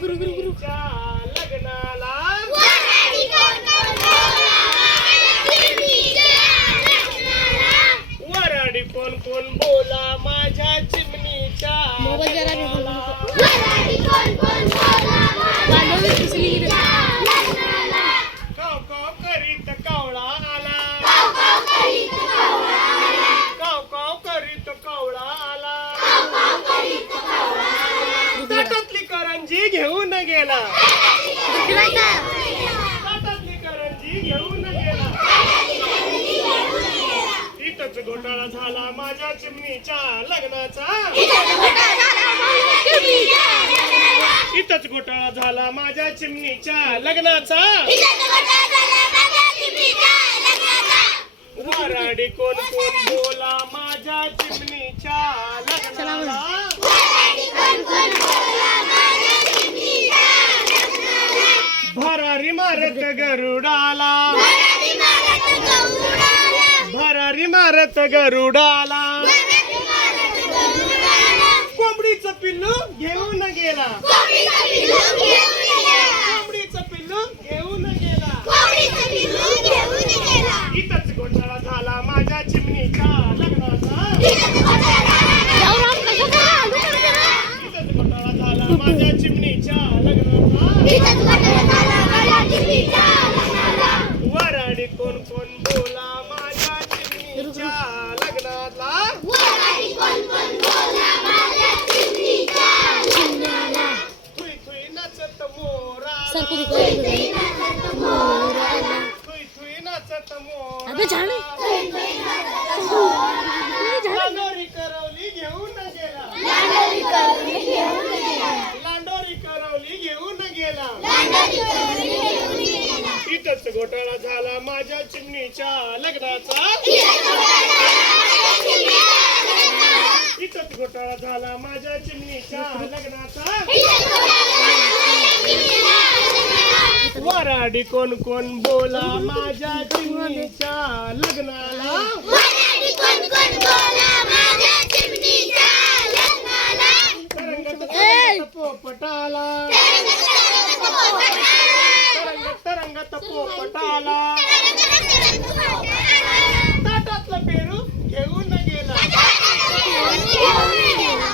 चिमणीच्या लग्नाला वराडी कोण कोण बोला माझ्या चिमणीच्या लग्नाला काव काव करीत कावळा आला काव काव करीत कावळा आला ताटातली करंजी घेऊन गेला ताटातली करंजी घेऊन गेला इथंच घोटाळा झाला माझ्या चिमणीच्या लग्नाचा इथंच घोटाळा झाला माझ्या चिमणीच्या लग्नाचा वराडी कोण कोण बोला माझ्या चिमणीच्या लग्नाला भरारी मारत गरुडाला भरारी मारत गरुडाला कोंबडीचं पिल्लू घेऊन गेला कोंबडीचं पिल्लू घेऊन गेला इथंच घोटाळा झाला माझ्या चिमणीच्या लग्नाचा इथंच घोटाळा झाला माझ्या चिमणीच्या लग्नाचा वराडी कोण कोण बोला माझ्या चिमणीच्या लग्नाला थुई थुई नचत मोराला थुई थुई नचत मोराला लांडोरी करवली घेऊन गेला लांडोरी करवली घेऊन गेला इथंच घोटाळा झाला माझ्या चिमणीच्या लग्नाचा इथंच घोटाळा झाला माझ्या चिमणीच्या लग्नाचा वराडी कोण कोण बोला माझ्या चिमणीच्या लग्नाला तरंगत पोपटाला तरंगत पोपटाला ताटातलं पेरू घेऊन गेला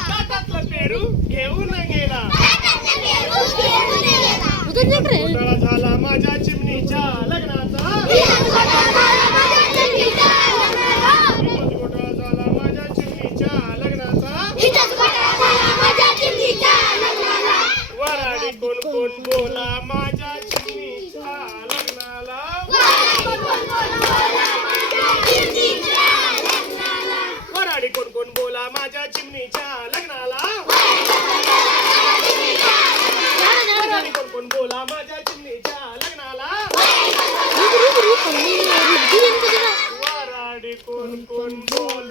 ताटातलं पेरू घेऊन गेला घोटाळा झाला माझ्या चिमणीच्या लग्नाचा घोटाळा झाला माझ्या चिमणीच्या लग्नाचा वराडी कोण कोण बोला माझ्या चिमणीच्या लग्नाला वराडी कोण कोण बोला माझ्या चिमणीच्या लग्नाला वराडी कोण कोण बोला माझ्या चिमणीच्या लग्नाला वराडी कोण कोण बोला